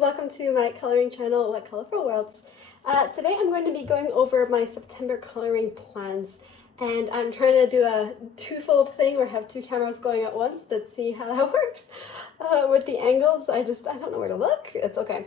welcome to my coloring channel, What Colorful Worlds. Today I'm going to be going over my September coloring plans, and I'm trying to do a twofold thing where I have two cameras going at once to see how that works. With the angles, I don't know where to look. It's okay.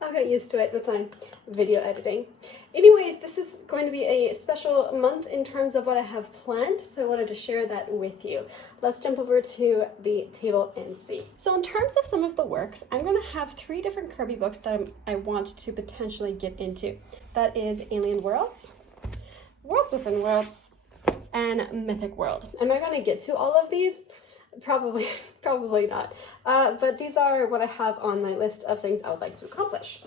I'll get used to it with my video editing. Anyways, this is going to be a special month in terms of what I have planned, so I wanted to share that with you. Let's jump over to the table and see. So in terms of some of the works, I'm going to have three different Kirby books that I want to potentially get into. That is Alien Worlds, Worlds Within Worlds, and Mythic World. Am I going to get to all of these? Probably not. But these are what I have on my list of things I would like to accomplish.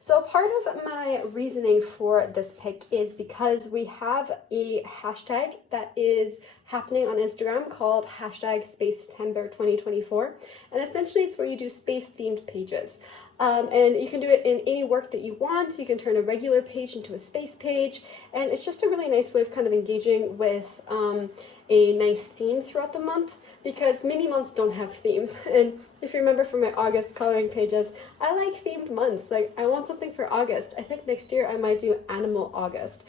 So part of my reasoning for this pick is because we have a hashtag that is happening on Instagram called #SpaceTember2024, and essentially it's where you do space-themed pages. And you can do it in any work that you want. You can turn a regular page into a space page, and it's just a really nice way of kind of engaging with a nice theme throughout the month, because many months don't have themes. And if you remember from my August coloring pages, I like themed months. Like, I want something for August. I think next year I might do Animal August.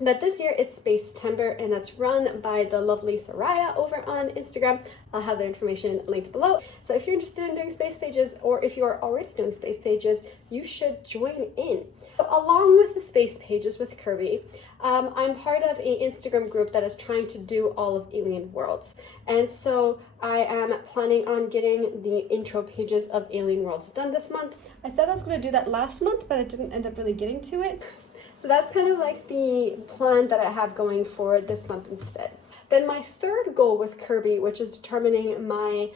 But this year it's Spacetember, and that's run by the lovely Soraya over on Instagram. I'll have their information linked below. So if you're interested in doing space pages, or if you are already doing space pages, you should join in. So along with the space pages with Kirby, I'm part of an Instagram group that is trying to do all of Alien Worlds. And so I am planning on getting the intro pages of Alien Worlds done this month. I said I was going to do that last month, but I didn't end up really getting to it. So that's kind of like the plan that I have going for this month instead. Then my third goal with Kirby, which is determining my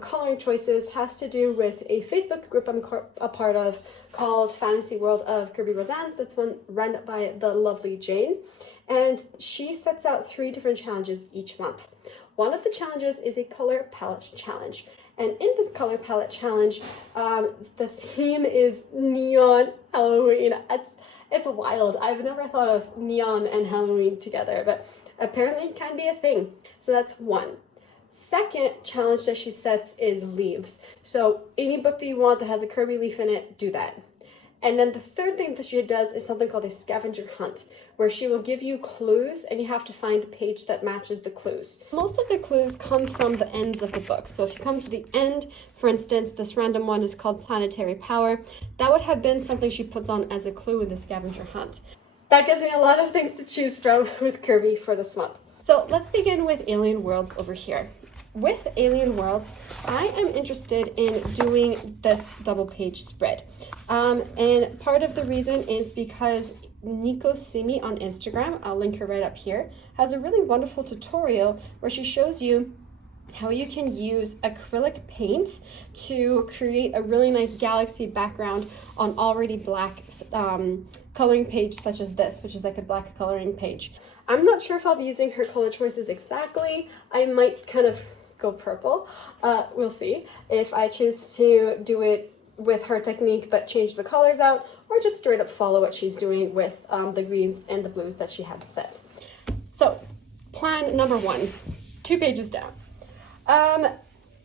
coloring choices, has to do with a Facebook group I'm a part of called Fantasy World of Kirby Roseanne's. That's one run by the lovely Jane. And she sets out 3 different challenges each month. One of the challenges is a color palette challenge. And in this color palette challenge, the theme is neon Halloween. It's wild. I've never thought of neon and Halloween together, but apparently it can be a thing. So that's one. Second challenge that she sets is leaves. So any book that you want that has a Kirby leaf in it, do that. And then the third thing that she does is something called a scavenger hunt, where she will give you clues and you have to find a page that matches the clues. Most of the clues come from the ends of the book. So if you come to the end, for instance, this random one is called Planetary Power. That would have been something she puts on as a clue in the scavenger hunt. That gives me a lot of things to choose from with Kirby for this month. So let's begin with Alien Worlds over here. With Alien Worlds, I am interested in doing this double page spread. And part of the reason is because Nico Simi on Instagram, I'll link her right up here, has a really wonderful tutorial where she shows you how you can use acrylic paint to create a really nice galaxy background on already black coloring page such as this, which is like a black coloring page. I'm not sure if I'll be using her color choices exactly. I might kind of go purple. We'll see if I choose to do it with her technique but change the colors out, or just straight up follow what she's doing with the greens and the blues that she had set. So plan number 1, 2 pages down.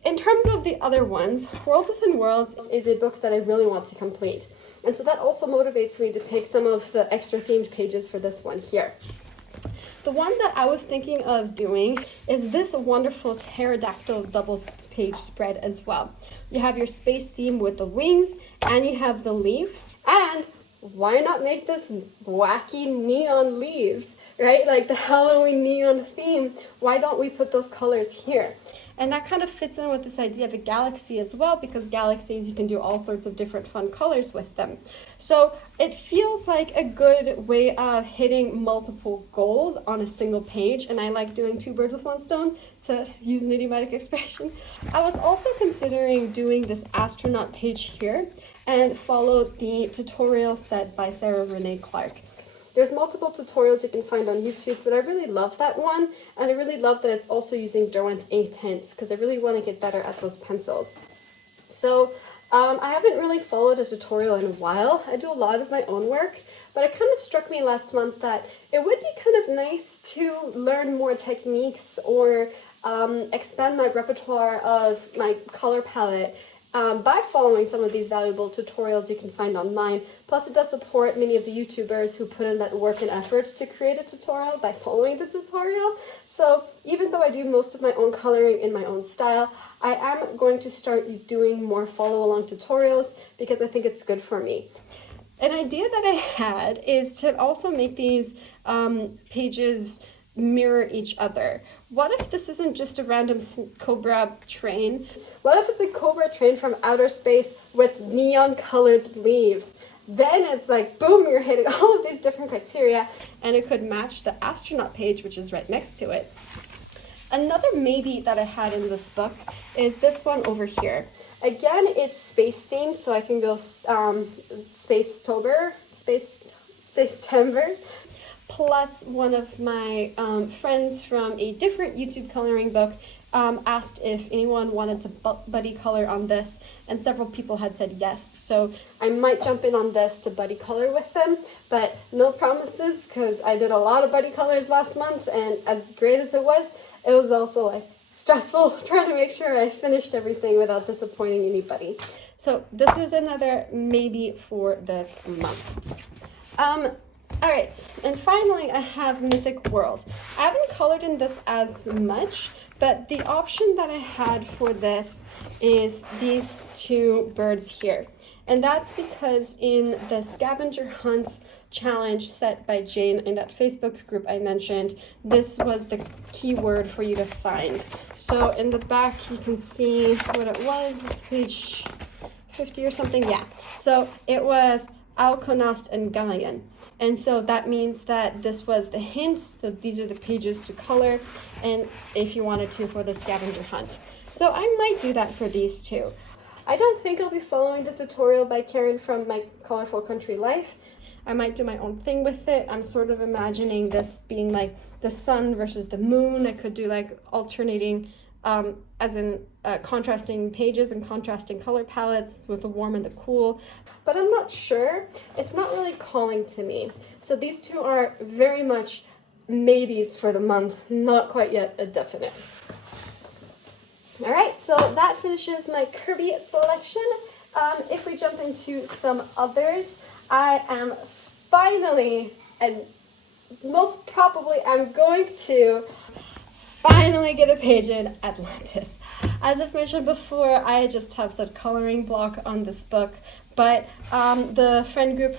In terms of the other ones, Worlds Within Worlds is a book that I really want to complete, and so that also motivates me to pick some of the extra themed pages for this one here. The one that I was thinking of doing is this wonderful pterodactyl double page spread as well. You have your space theme with the wings, and you have the leaves, and why not make this wacky neon leaves, right? Like the Halloween neon theme. Why don't we put those colors here? And that kind of fits in with this idea of a galaxy as well, because galaxies, you can do all sorts of different fun colors with them. So it feels like a good way of hitting multiple goals on a single page, and I like doing 2 birds with 1 stone, to use an idiomatic expression. I was also considering doing this astronaut page here and follow the tutorial set by Sarah Renee Clark. There's multiple tutorials you can find on YouTube, but I really love that one, and I really love that it's also using Derwent A-tints, because I really want to get better at those pencils. So I haven't really followed a tutorial in a while. I do a lot of my own work, but it kind of struck me last month that it would be kind of nice to learn more techniques or expand my repertoire of my color palette by following some of these valuable tutorials you can find online. Plus it does support many of the YouTubers who put in that work and efforts to create a tutorial by following the tutorial. So even though I do most of my own coloring in my own style, I am going to start doing more follow along tutorials because I think it's good for me. An idea that I had is to also make these pages mirror each other. What if this isn't just a random cobra train? What if it's a cobra train from outer space with neon colored leaves? Then it's like, boom, you're hitting all of these different criteria, and it could match the astronaut page, which is right next to it. Another maybe that I had in this book is this one over here. Again, it's space themed, so I can go Space-Tober, Space-Timber. Plus, one of my friends from a different YouTube coloring book asked if anyone wanted to buddy color on this, and several people had said yes. So I might jump in on this to buddy color with them, but no promises because I did a lot of buddy colors last month, and as great as it was also like stressful trying to make sure I finished everything without disappointing anybody. So this is another maybe for this month. Alright, and finally I have Mythic World. I haven't colored in this as much, but the option that I had for this is these two birds here. And that's because in the scavenger hunt challenge set by Jane in that Facebook group I mentioned, this was the keyword for you to find. So in the back you can see what it was. It's page 50 or something. Yeah. So it was Alconast and Galleon. And so that means that this was the hint, that these are the pages to color, and if you wanted to for the scavenger hunt. So I might do that for these two. I don't think I'll be following the tutorial by Karen from My Colorful Country Life. I might do my own thing with it. I'm sort of imagining this being like the sun versus the moon. I could do like alternating, as in contrasting pages and contrasting color palettes with the warm and the cool. But I'm not sure. It's not really calling to me. So these two are very much maybes for the month, not quite yet a definite. All right, so that finishes my Kirby selection. If we jump into some others, I am finally, and most probably I'm going to finally get a page in Atlantis. As I've mentioned before, I just have such coloring block on this book, but the friend group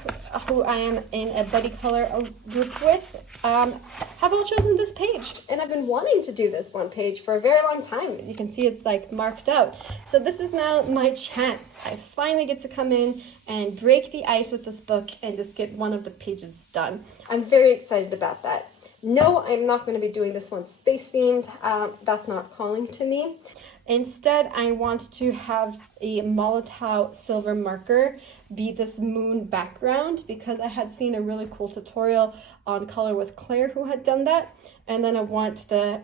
who I am in a buddy color group with have all chosen this page. And I've been wanting to do this one page for a very long time. You can see it's like marked out. So this is now my chance. I finally get to come in and break the ice with this book and just get one of the pages done. I'm very excited about that. No, I'm not going to be doing this one space themed. That's not calling to me. Instead, I want to have a Molotov silver marker be this moon background because I had seen a really cool tutorial on Color with Claire who had done that. And then I want the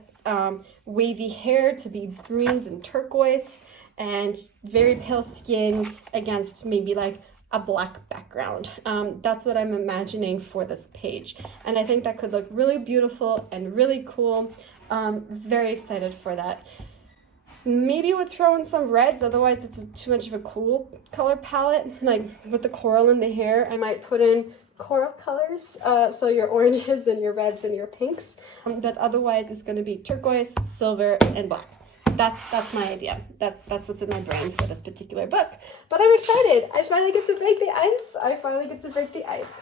wavy hair to be greens and turquoise and very pale skin against maybe like a black background. That's what I'm imagining for this page. And I think that could look really beautiful and really cool. Very excited for that. Maybe we'll throw in some reds, otherwise it's too much of a cool color palette. Like with the coral in the hair, I might put in coral colors, so your oranges and your reds and your pinks. But otherwise it's going to be turquoise, silver, and black. That's my idea. That's what's in my brain for this particular book. But I'm excited. I finally get to break the ice.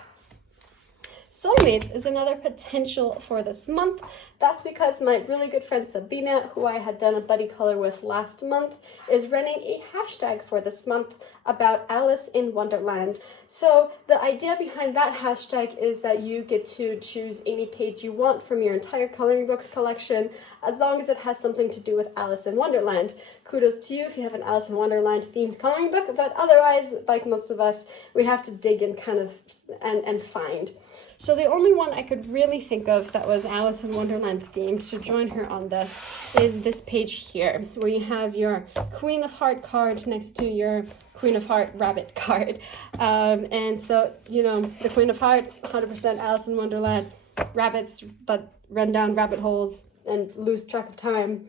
Soulmates is another potential for this month. That's because my really good friend Sabina, who I had done a buddy color with last month, is running a hashtag for this month about Alice in Wonderland. So the idea behind that hashtag is that you get to choose any page you want from your entire coloring book collection, as long as it has something to do with Alice in Wonderland. Kudos to you if you have an Alice in Wonderland themed coloring book, but otherwise, like most of us, we have to dig and kind of and find. So the only one I could really think of that was Alice in Wonderland themed to join her on this is this page here, where you have your Queen of Heart card next to your Queen of Heart rabbit card. And so, you know, the Queen of Hearts, 100% Alice in Wonderland, rabbits that run down rabbit holes and lose track of time,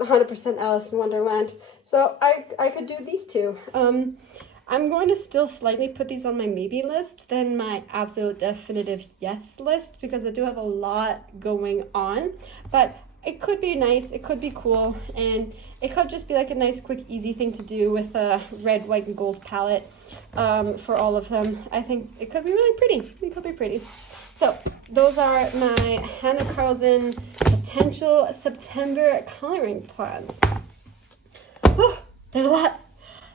100% Alice in Wonderland. So I could do these two. I'm going to still slightly put these on my maybe list than my absolute definitive yes list, because I do have a lot going on, but it could be nice, it could be cool, and it could just be like a nice, quick, easy thing to do with a red, white, and gold palette for all of them. I think it could be really pretty. It could be pretty. So those are my Hannah Carlson potential September coloring plans. Whew, there's a lot.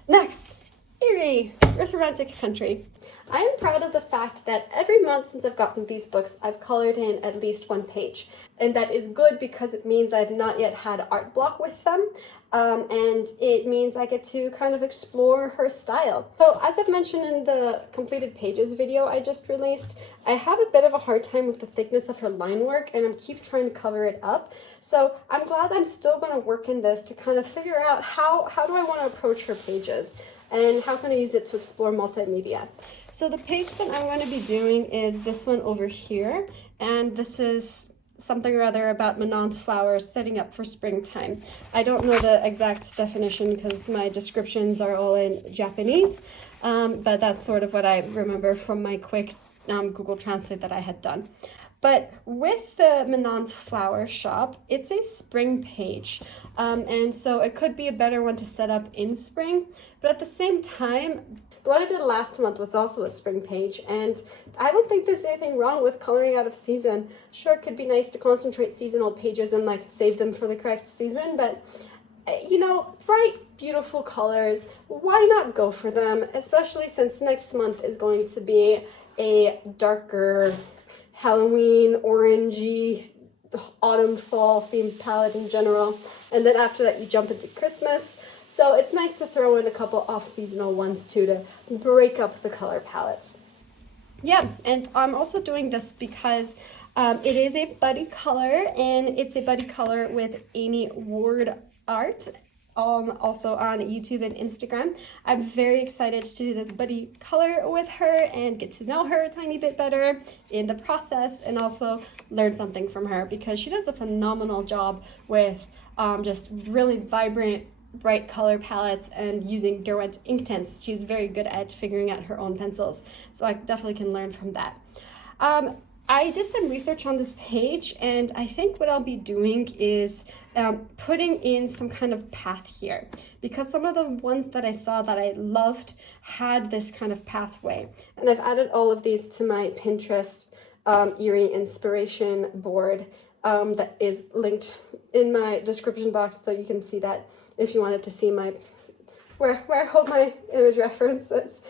Next, Erie, Earth Romantic Country. I am proud of the fact that every month since I've gotten these books, I've colored in at least one page. And that is good because it means I've not yet had art block with them. And it means I get to kind of explore her style. So as I've mentioned in the completed pages video I just released, I have a bit of a hard time with the thickness of her line work, and I keep trying to cover it up. So I'm glad I'm still going to work in this to kind of figure out how do I want to approach her pages, and how can I use it to explore multimedia. So the page that I'm going to be doing is this one over here, and this is something or other about Manon's flowers setting up for springtime. I don't know the exact definition because my descriptions are all in Japanese, but that's sort of what I remember from my quick Google Translate that I had done. But with the Manon's Flower Shop, it's a spring page. And so it could be a better one to set up in spring, but at the same time, the one I did last month was also a spring page, and I don't think there's anything wrong with coloring out of season. Sure, it could be nice to concentrate seasonal pages and like save them for the correct season, but you know, bright, beautiful colors, why not go for them? Especially since next month is going to be a darker Halloween, orangey, autumn, fall themed palette in general, and then after that you jump into Christmas. So it's nice to throw in a couple off-seasonal ones too to break up the color palettes. Yeah, and I'm also doing this because it is a buddy color, and it's a buddy color with Amy Ward Art, also on YouTube and Instagram. I'm very excited to do this buddy color with her and get to know her a tiny bit better in the process, and also learn something from her because she does a phenomenal job with just really vibrant, bright color palettes and using Derwent ink tints. She's very good at figuring out her own pencils, so I definitely can learn from that. I did some research on this page, and I think what I'll be doing is putting in some kind of path here, because some of the ones that I saw that I loved had this kind of pathway, and I've added all of these to my Pinterest Erie inspiration board that is linked in my description box, so you can see that if you wanted to see my where I hold my image references.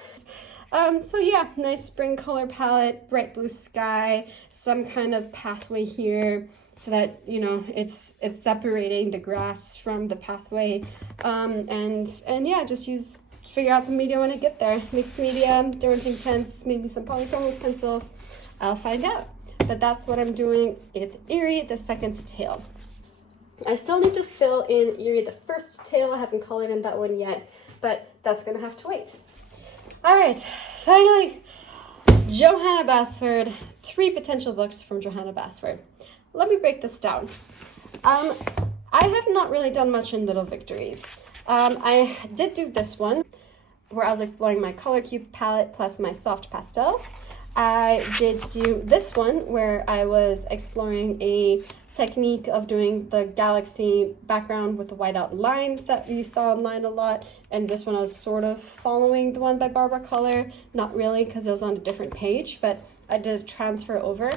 So yeah, nice spring color palette, bright blue sky, some kind of pathway here so that, you know, it's separating the grass from the pathway. And yeah, just figure out the media when I get there. Mixed media, Derwent ink tints, maybe some polychromos pencils. I'll find out. But that's what I'm doing with Erie, the second tail. I still need to fill in Erie, the first tail. I haven't colored in that one yet, but that's gonna have to wait. All right, finally, Johanna Basford, 3 potential books from Johanna Basford. Let me break this down. I have not really done much in Little Victories. I did do this one where I was exploring my color cube palette plus my soft pastels. I did do this one where I was exploring a technique of doing the galaxy background with the whiteout lines that you saw online a lot, and this one I was sort of following the one by Barbara Color, not really because it was on a different page, but I did transfer over,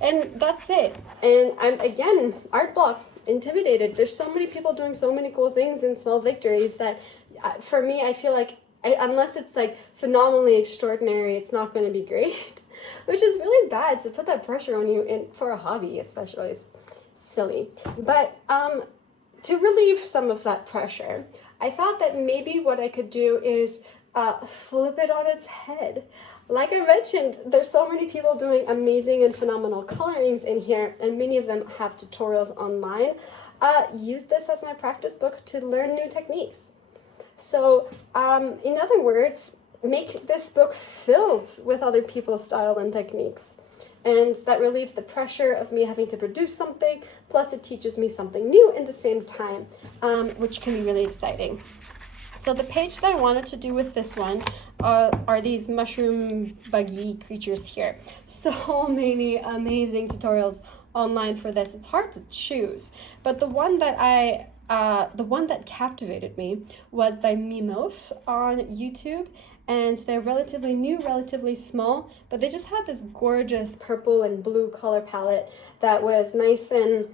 and that's it. And I'm, again, art block, intimidated. There's so many people doing so many cool things in Small Victories that for me, I feel like unless it's like phenomenally extraordinary, it's not going to be great, which is really bad to put that pressure on you for a hobby, especially. It's silly. But to relieve some of that pressure, I thought that maybe what I could do is flip it on its head. Like I mentioned, there's so many people doing amazing and phenomenal colorings in here, and many of them have tutorials online. Use this as my practice book to learn new techniques. So, in other words, make this book filled with other people's style and techniques. and that relieves the pressure of me having to produce something, plus it teaches me something new in the same time, which can be really exciting. So the page that I wanted to do with this one are these mushroom buggy creatures here. So many amazing tutorials online for this. It's hard to choose, but the one that captivated me was by Mimos on YouTube, and they're relatively new, relatively small, but they just had this gorgeous purple and blue color palette that was nice and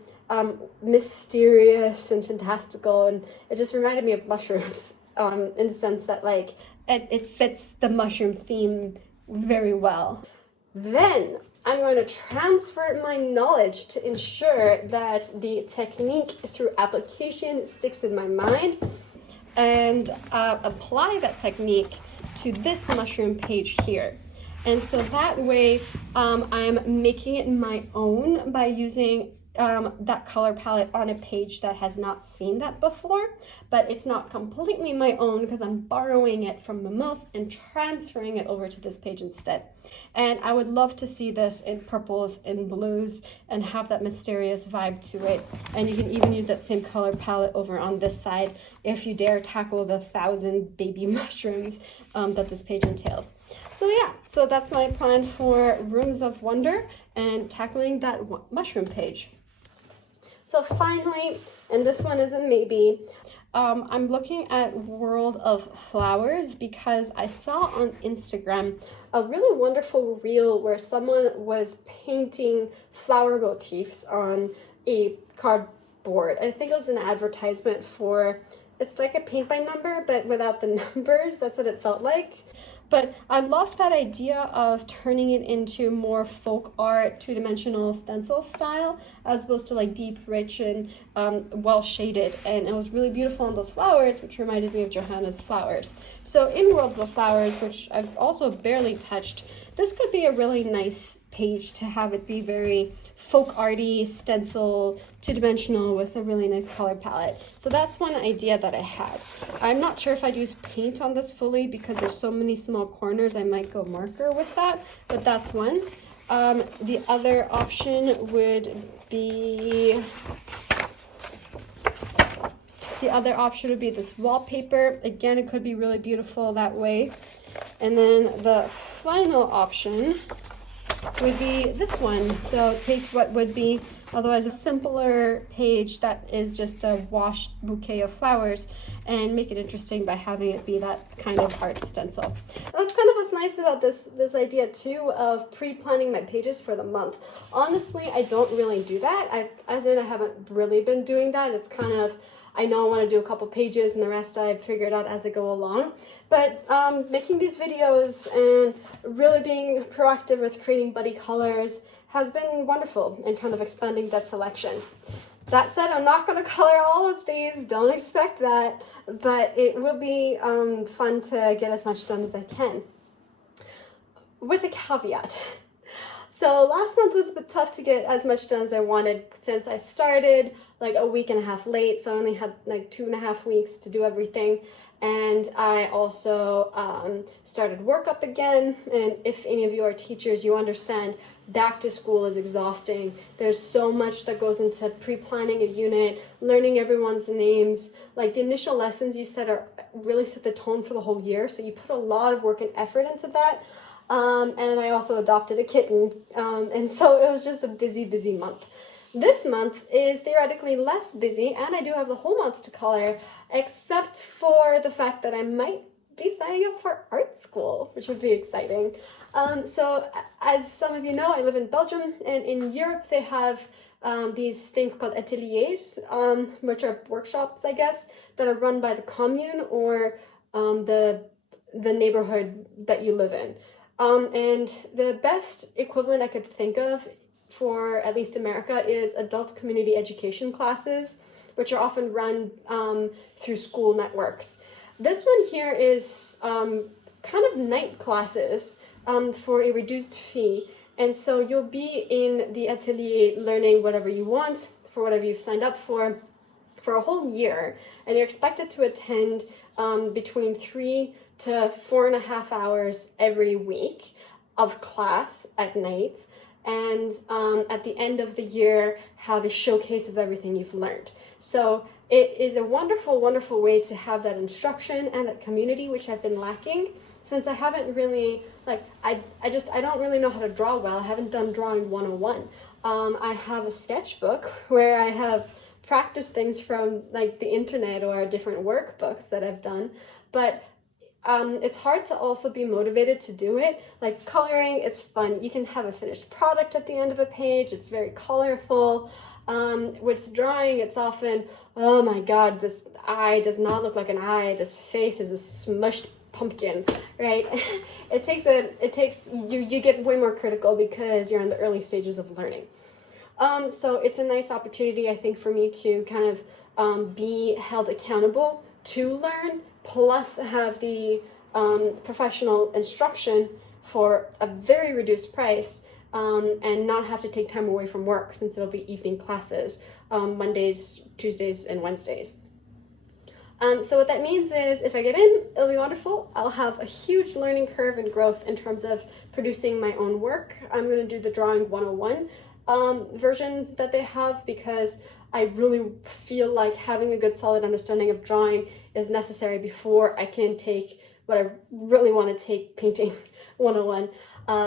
mysterious and fantastical, and it just reminded me of mushrooms. In the sense that like it fits the mushroom theme very well. Then I'm going to transfer my knowledge to ensure that the technique through application sticks in my mind, and apply that technique to this mushroom page here. And so that way I'm making it my own by using that color palette on a page that has not seen that before, but it's not completely my own because I'm borrowing it from Mimos and transferring it over to this page instead. And I would love to see this in purples and blues and have that mysterious vibe to it. And you can even use that same color palette over on this side if you dare tackle the 1,000 baby mushrooms that this page entails. So yeah, so that's my plan for Rooms of Wonder and tackling that mushroom page. So finally, and this one is a maybe, I'm looking at World of Flowers because I saw on Instagram a really wonderful reel where someone was painting flower motifs on a cardboard. I think it was an advertisement for, it's like a paint by number, but without the numbers. That's what it felt like. But I loved that idea of turning it into more folk art, two-dimensional stencil style, as opposed to like deep, rich, and well shaded. And it was really beautiful on those flowers, which reminded me of Johanna's flowers. So in Worlds of Flowers, which I've also barely touched, this could be a really nice page to have it be very folk arty, stencil, two-dimensional with a really nice color palette. So that's one idea that I had. I'm not sure if I'd use paint on this fully because there's so many small corners. I might go marker with that, but that's one. The other option would be this wallpaper. Again, it could be really beautiful that way. And then the final option would be this one. So take what would be otherwise a simpler page that is just a washed bouquet of flowers and make it interesting by having it be that kind of art stencil. That's kind of what's nice about this idea too of pre-planning my pages for the month. Honestly, I don't really do that. I haven't really been doing that. It's kind of, I know I want to do a couple pages and the rest I figure it out as I go along. But making these videos and really being proactive with creating buddy colors has been wonderful and kind of expanding that selection. That said, I'm not going to color all of these, don't expect that, but it will be fun to get as much done as I can. With a caveat. So last month was a bit tough to get as much done as I wanted since I started like a week and a half late, so I only had like 2.5 weeks to do everything. And I also started work up again, and if any of you are teachers, you understand back to school is exhausting. There's so much that goes into pre-planning a unit, learning everyone's names. Like the initial lessons you said really set the tone for the whole year, so you put a lot of work and effort into that. And I also adopted a kitten, and so it was just a busy month. This month is theoretically less busy, and I do have the whole month to color, except for the fact that I might be signing up for art school, which would be exciting. So as some of you know, I live in Belgium, and in Europe they have these things called ateliers, which are workshops, I guess, that are run by the commune or the neighborhood that you live in. And the best equivalent I could think of for at least America is adult community education classes, which are often run through school networks. This one here is kind of night classes for a reduced fee. And so you'll be in the atelier learning whatever you want for whatever you've signed up for a whole year. And you're expected to attend between 3 to 4.5 hours every week of class at night. and at the end of the year have a showcase of everything you've learned. So it is a wonderful, wonderful way to have that instruction and that community, which I've been lacking since I haven't really, like, I don't really know how to draw well. I haven't done drawing 101. I have a sketchbook where I have practiced things from like the internet or different workbooks that I've done, but it's hard to also be motivated to do it. Like coloring, it's fun. You can have a finished product at the end of a page. It's very colorful. With drawing, it's often, oh my God, this eye does not look like an eye. This face is a smushed pumpkin, right? You get way more critical because you're in the early stages of learning. So it's a nice opportunity, I think, for me to kind of be held accountable to learn, plus have the professional instruction for a very reduced price, and not have to take time away from work since it'll be evening classes, Mondays, Tuesdays, and Wednesdays. So what that means is if I get in, it'll be wonderful. I'll have a huge learning curve and growth in terms of producing my own work. I'm going to do the Drawing 101 version that they have because I really feel like having a good solid understanding of drawing is necessary before I can take what I really want to take, painting 101.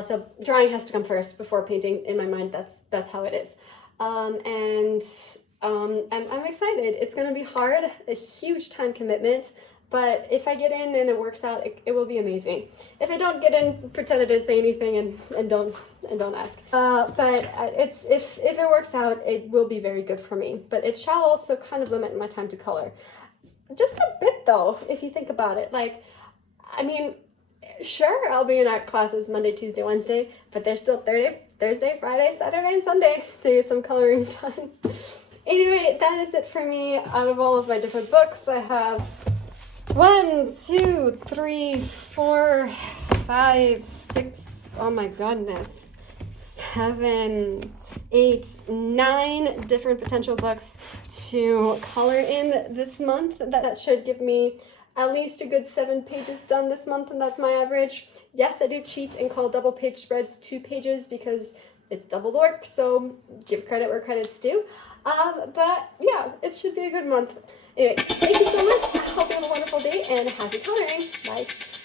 So drawing has to come first before painting. In my mind, that's how it is. And I'm excited. It's going to be hard, a huge time commitment, but if I get in and it works out, it will be amazing. If I don't get in, pretend I didn't say anything and don't ask. But if it works out, it will be very good for me. But it shall also kind of limit my time to color. Just a bit though, if you think about it. Like, I mean, sure, I'll be in art classes Monday, Tuesday, Wednesday, but there's still Thursday, Friday, Saturday, and Sunday to get some coloring done. Anyway, that is it for me. Out of all of my different books, I have 1, 2, 3, 4, 5, 6, oh my goodness, 7, 8, 9 different potential books to color in this month. That should give me at least a good 7 pages done this month, and that's my average. Yes, I do cheat and call double page spreads 2 pages because it's double the work, so give credit where credit's due. But yeah, it should be a good month. Anyway, thank you so much. I hope you have a wonderful day and happy coloring. Bye.